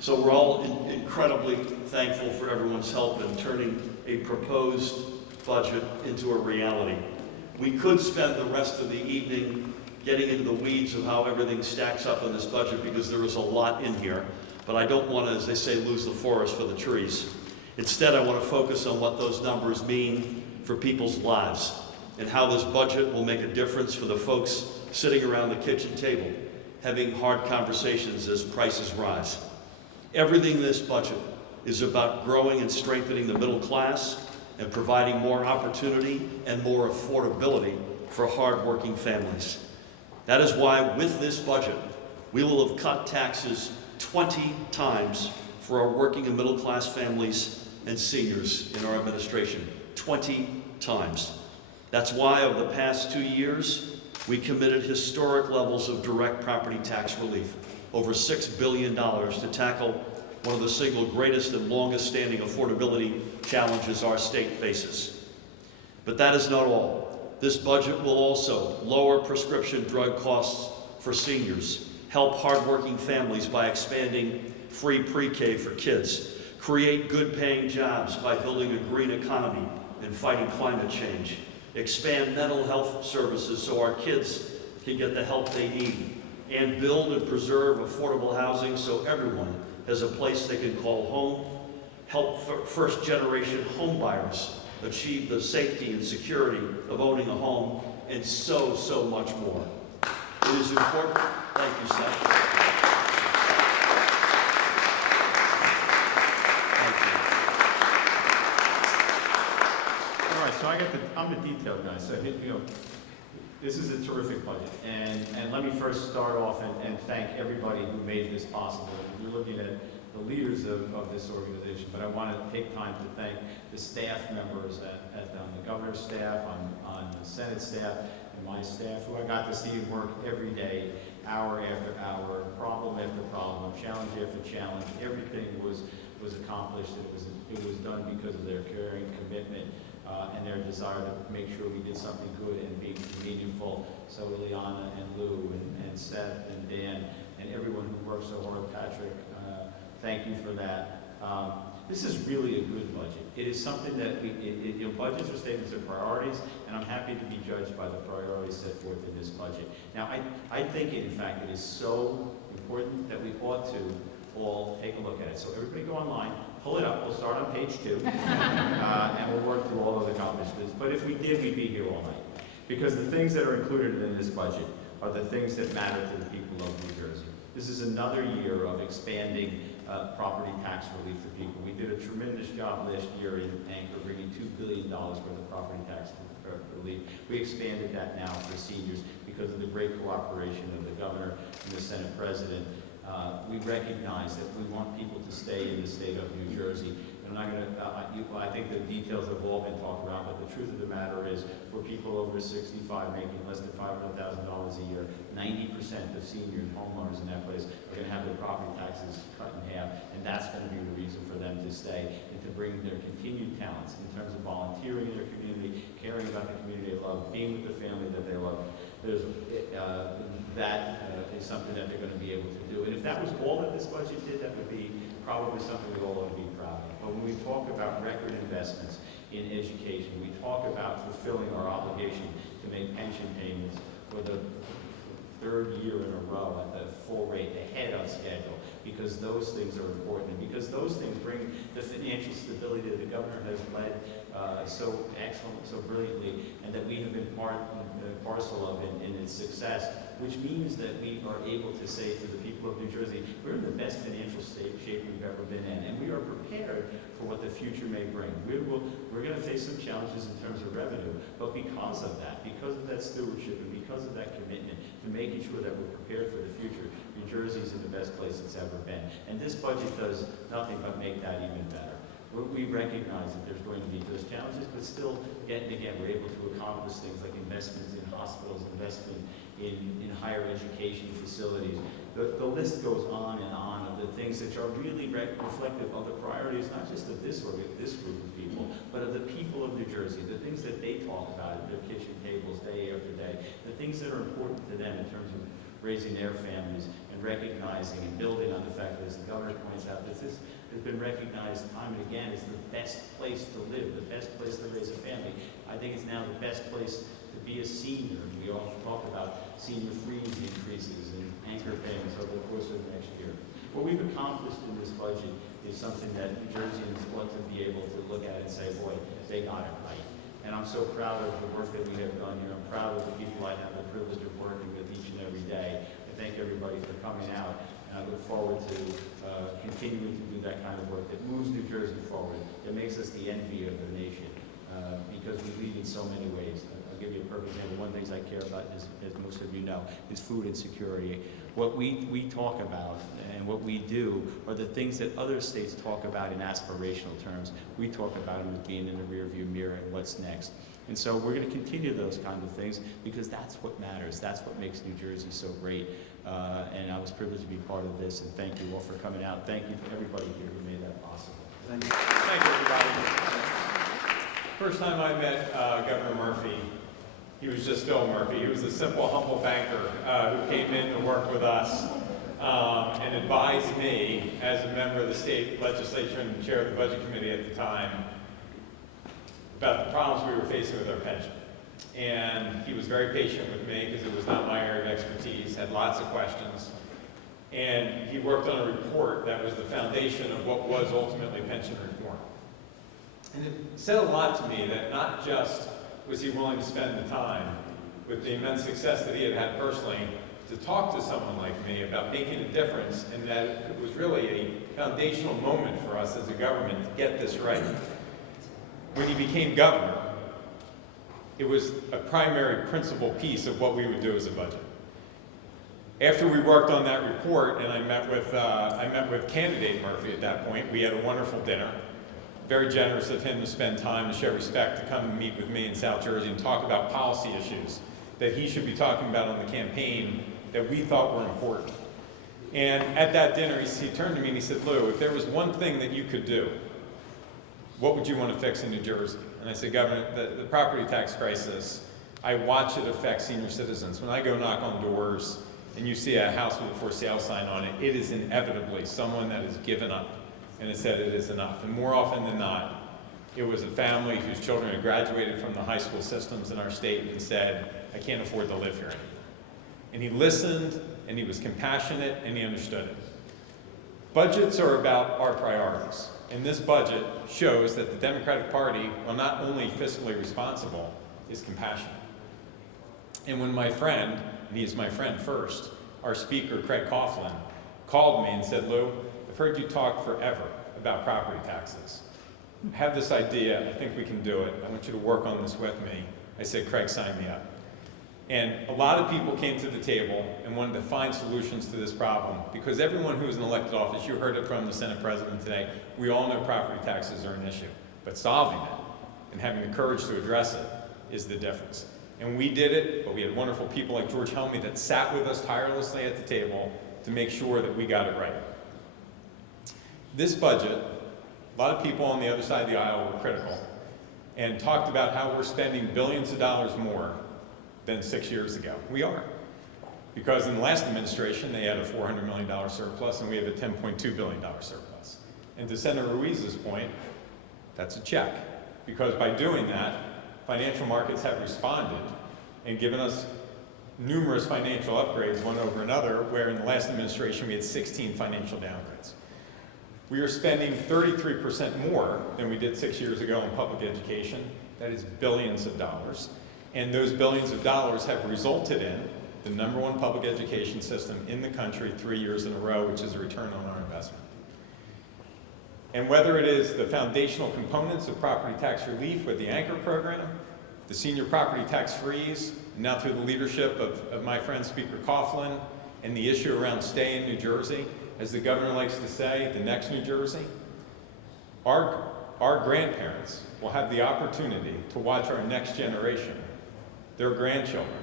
So we're all incredibly thankful for everyone's help in turning a proposed budget into a reality. We could spend the rest of the evening getting into the weeds of how everything stacks up in this budget because there is a lot in here, but I don't want to, as they say, lose the forest for the trees. Instead, I want to focus on what those numbers mean for people's lives and how this budget will make a difference for the folks sitting around the kitchen table, having hard conversations as prices rise. Everything in this budget is about growing and strengthening the middle class and providing more opportunity and more affordability for hard-working families. That is why with this budget, we will have cut taxes 20 times for our working and middle-class families and seniors in our administration. 20 times. That's why over the past 2 years, we committed historic levels of direct property tax relief, over $6 billion to tackle one of the single greatest and longest standing affordability challenges our state faces. But that is not all. This budget will also lower prescription drug costs for seniors, help hardworking families by expanding free pre-K for kids, create good-paying jobs by building a green economy and fighting climate change, expand mental health services so our kids can get the help they need, and build and preserve affordable housing so everyone has a place they can call home, help first-generation home buyers achieve the safety and security of owning a home, and so, so much more. It is important. Thank you, Seth. Thank you. All right, so I'm the detail guy, so this is a terrific budget. And let me first start off and thank everybody who made this possible. We're looking at the leaders of this organization, but I want to take time to thank the staff members at the governor's staff, on the Senate staff, and my staff, who I got to see work every day, hour after hour, problem after problem, challenge after challenge. Everything was accomplished. It was done because of their caring commitment and their desire to make sure we did something good and be meaningful. So Liana and Lou and Seth and Dan and everyone who worked so hard, Patrick, thank you for that. This is really a good budget. It is something that budgets are statements of priorities, and I'm happy to be judged by the priorities set forth in this budget. Now, I think, in fact, it is so important that we ought to all take a look at it. So everybody go online, pull it up. We'll start on page 2, and we'll work through all those accomplishments. But if we did, we'd be here all night. Because the things that are included in this budget are the things that matter to the people of New Jersey. This is another year of expanding property tax relief for people. We did a tremendous job last year in Anchor, bringing $2 billion worth of property tax relief. We expanded that now for seniors because of the great cooperation of the governor and the Senate president. We recognize that we want people to stay in the state of New Jersey. I'm not going to, I think the details have all been talked about, but the truth of the matter is, for people over 65 making less than $500,000 a year, 90% of senior homeowners in that place are going to have their property taxes cut in half, and that's going to be the reason for them to stay and to bring their continued talents in terms of volunteering in their community, caring about the community they love, being with the family that they love. That is something that they're going to be able to do. And if that was all that this budget did, that would be probably something we all ought to be proud of. But when we talk about record investments in education, we talk about fulfilling our obligation to make pension payments for the third year in a row at the full rate, ahead of schedule, because those things are important, and because those things bring the financial stability that the governor has led so excellent, so brilliantly, and that we have been parcel of in its success, which means that we are able to say to the people of New Jersey, we're in the best financial shape we've ever been in, and we are prepared for what the future may bring. We're going to face some challenges in terms of revenue, but because of that stewardship, and because of that commitment to making sure that we're prepared for the future, New Jersey's in the best place it's ever been. And this budget does nothing but make that even better. We recognize that there's going to be those challenges, but still, again, we're able to accomplish things like investments in hospitals, investment in higher education facilities. The list goes on and on of the things that are really reflective of the priorities, not just of this group of people, but of the people of New Jersey, the things that they talk about at their kitchen tables day after day, the things that are important to them in terms of raising their families and recognizing and building on the fact that, as the governor points out. This has been recognized time and again as the best place to live, the best place to raise a family. I think it's now the best place to be a senior. And we often talk about senior freeze increases and anchor payments over the course of the next year. What we've accomplished in this budget is something that New Jerseyans ought to be able to look at and say, boy, they got it right. And I'm so proud of the work that we have done here. I'm proud of the people I have the privilege of working with each and every day. I thank everybody for coming out, and I look forward to continuing to do that kind of work that moves New Jersey forward, that makes us the envy of the nation, because we lead in so many ways. I'll give you a perfect example. One of the things I care about, as most of you know, is food insecurity. What we talk about and what we do are the things that other states talk about in aspirational terms. We talk about them as being in the rearview mirror and what's next. And so we're going to continue those kinds of things because that's what matters. That's what makes New Jersey so great. And I was privileged to be part of this, and thank you all for coming out. Thank you to everybody here who made that possible. Thank you. Thank you, everybody. First time I met Governor Murphy, he was just Phil Murphy. He was a simple, humble banker who came in to work with us and advised me as a member of the state legislature and chair of the budget committee at the time about the problems we were facing with our pension. And he was very patient with me because it was not my area of expertise, had lots of questions. And he worked on a report that was the foundation of what was ultimately pension reform. And it said a lot to me that not just was he willing to spend the time with the immense success that he had had personally to talk to someone like me about making a difference, and that it was really a foundational moment for us as a government to get this right. When he became governor, it was a primary principal piece of what we would do as a budget. After we worked on that report, and I met with candidate Murphy at that point, we had a wonderful dinner. Very generous of him to spend time to show respect, to come and meet with me in South Jersey and talk about policy issues that he should be talking about on the campaign that we thought were important. And at that dinner, he turned to me and he said, Lou, if there was one thing that you could do, what would you want to fix in New Jersey? And I said, Governor, the property tax crisis, I watch it affect senior citizens. When I go knock on doors and you see a house with a for sale sign on it, it is inevitably someone that has given up and has said it is enough. And more often than not, it was a family whose children had graduated from the high school systems in our state and said, I can't afford to live here anymore. And he listened, and he was compassionate, and he understood it. Budgets are about our priorities. And this budget shows that the Democratic Party, while not only fiscally responsible, is compassionate. And when my friend, and he is my friend first, our speaker, Craig Coughlin, called me and said, Lou, I've heard you talk forever about property taxes. I have this idea, I think we can do it. I want you to work on this with me. I said, Craig, sign me up. And a lot of people came to the table and wanted to find solutions to this problem because everyone who is in elected office, you heard it from the Senate President today, we all know property taxes are an issue. But solving it and having the courage to address it is the difference. And we did it, but we had wonderful people like George Helmy that sat with us tirelessly at the table to make sure that we got it right. This budget, a lot of people on the other side of the aisle were critical and talked about how we're spending billions of dollars more than 6 years ago. We are. Because in the last administration, they had a $400 million surplus, and we have a $10.2 billion surplus. And to Senator Ruiz's point, that's a check. Because by doing that, financial markets have responded and given us numerous financial upgrades, one over another, where in the last administration we had 16 financial downgrades. We are spending 33% more than we did 6 years ago in public education. That is billions of dollars. And those billions of dollars have resulted in the #1 public education system in the country 3 years in a row, which is a return on our investment. And whether it is the foundational components of property tax relief with the anchor program, the senior property tax freeze, now through the leadership of my friend Speaker Coughlin, and the issue around stay in New Jersey, as the governor likes to say, the next New Jersey, our grandparents will have the opportunity to watch our next generation, their grandchildren,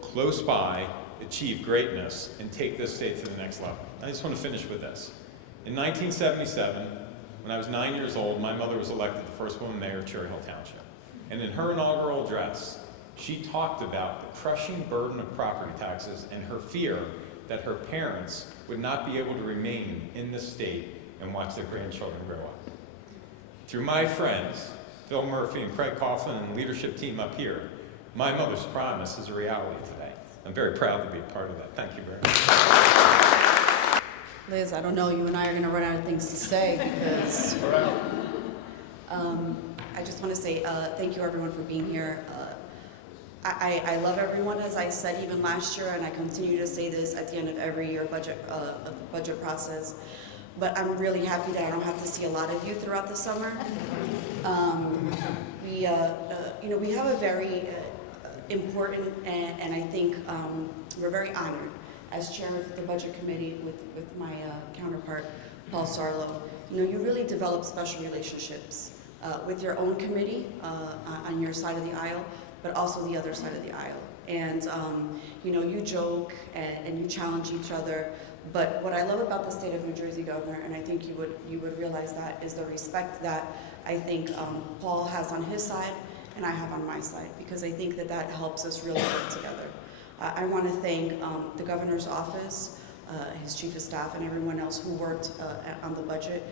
close by, achieve greatness, and take this state to the next level. I just want to finish with this. In 1977, when I was 9 years old, my mother was elected the first woman mayor of Cherry Hill Township. And in her inaugural address, she talked about the crushing burden of property taxes and her fear that her parents would not be able to remain in this state and watch their grandchildren grow up. Through my friends, Phil Murphy and Craig Coughlin and the leadership team up here, my mother's promise is a reality today. I'm very proud to be a part of that. Thank you very much. Liz, I don't know, you and I are going to run out of things to say because I just want to say thank you everyone for being here. I love everyone, as I said even last year, and I continue to say this at the end of every year budget process. But I'm really happy that I don't have to see a lot of you throughout the summer. We have a very important and I think we're very honored as chair of the budget committee with my counterpart, Paul Sarlo. You really develop special relationships with your own committee on your side of the aisle, but also the other side of the aisle. And you joke and you challenge each other. But what I love about the state of New Jersey, Governor, and I think you would realize that, is the respect that I think Paul has on his side and I have on my side, because I think that helps us really work together. I want to thank the governor's office, his chief of staff, and everyone else who worked on the budget.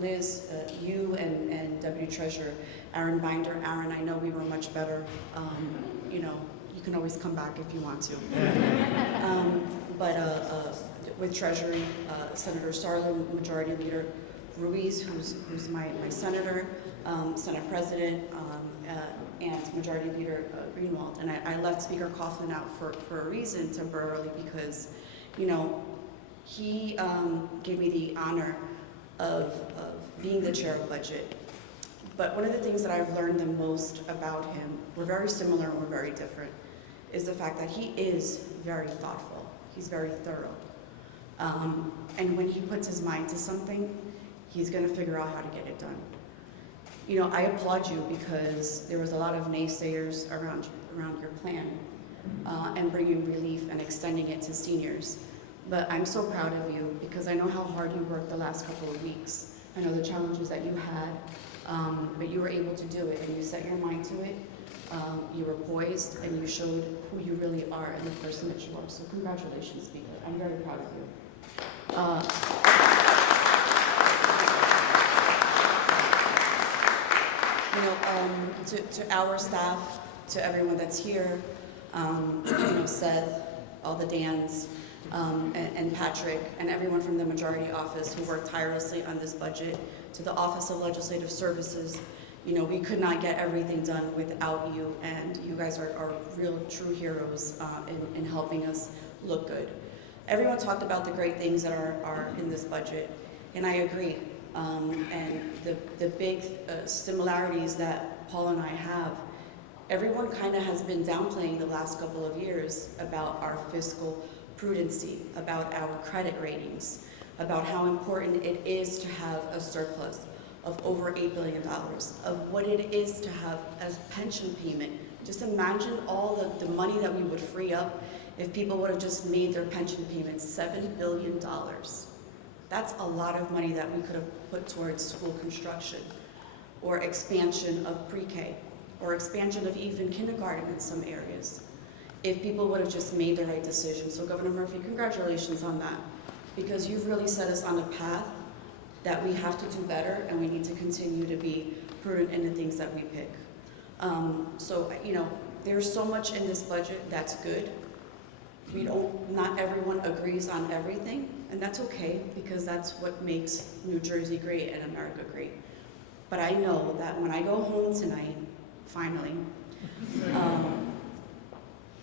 Liz, you and Deputy Treasurer Aaron Binder. Aaron, I know we were much better. You can always come back if you want to. But with Treasury, Senator Sarlo, Majority Leader Ruiz, who's my senator, Senate President, and Majority Leader Greenwald. And I left Speaker Coughlin out for a reason temporarily because, he gave me the honor of being the chair of budget. But one of the things that I've learned the most about him, we're very similar and we're very different, is the fact that he is very thoughtful. He's very thorough. And when he puts his mind to something, he's going to figure out how to get it done. I applaud you because there was a lot of naysayers around your plan and bringing relief and extending it to seniors. But I'm so proud of you because I know how hard you worked the last couple of weeks. I know the challenges that you had, but you were able to do it and you set your mind to it. You were poised and you showed who you really are and the person that you are. So congratulations, Speaker. I'm very proud of you. To our staff, to everyone that's here, Seth, all the Dans, and Patrick, and everyone from the majority office who worked tirelessly on this budget, to the Office of Legislative Services. We could not get everything done without you, and you guys are real true heroes in helping us look good. Everyone talked about the great things that are in this budget, and I agree. And the big similarities that Paul and I have, everyone kind of has been downplaying the last couple of years about our fiscal prudency, about our credit ratings, about how important it is to have a surplus of over $8 billion, of what it is to have a pension payment. Just imagine all the money that we would free up if people would have just made their pension payments. $7 billion. That's a lot of money that we could have put towards school construction, or expansion of pre-K, or expansion of even kindergarten in some areas, if people would have just made the right decision. So Governor Murphy, congratulations on that, because you've really set us on a path that we have to do better, and we need to continue to be prudent in the things that we pick. There's so much in this budget that's good. Not everyone agrees on everything, and that's okay, because that's what makes New Jersey great and America great. But I know that when I go home tonight, finally,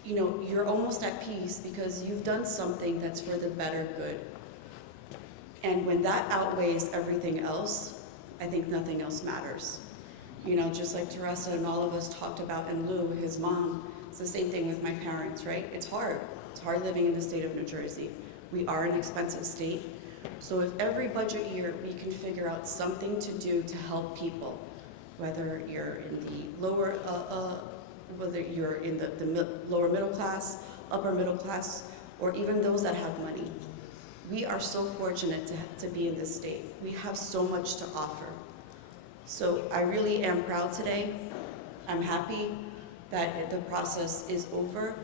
you're almost at peace because you've done something that's for the better good. And when that outweighs everything else, I think nothing else matters. Just like Teresa and all of us talked about, and Lou, his mom, it's the same thing with my parents, right? It's hard. It's hard living in the state of New Jersey. We are an expensive state. So if every budget year we can figure out something to do to help people, whether you're in the lower, whether you're in the lower middle class, upper middle class, or even those that have money, we are so fortunate to be in this state. We have so much to offer. So I really am proud today. I'm happy that the process is over,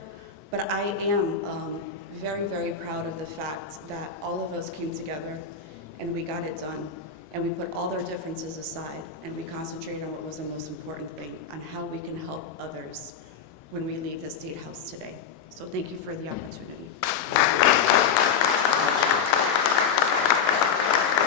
but I am very, very proud of the fact that all of us came together and we got it done. And we put all their differences aside, and we concentrated on what was the most important thing, on how we can help others when we leave the State House today. So thank you for the opportunity.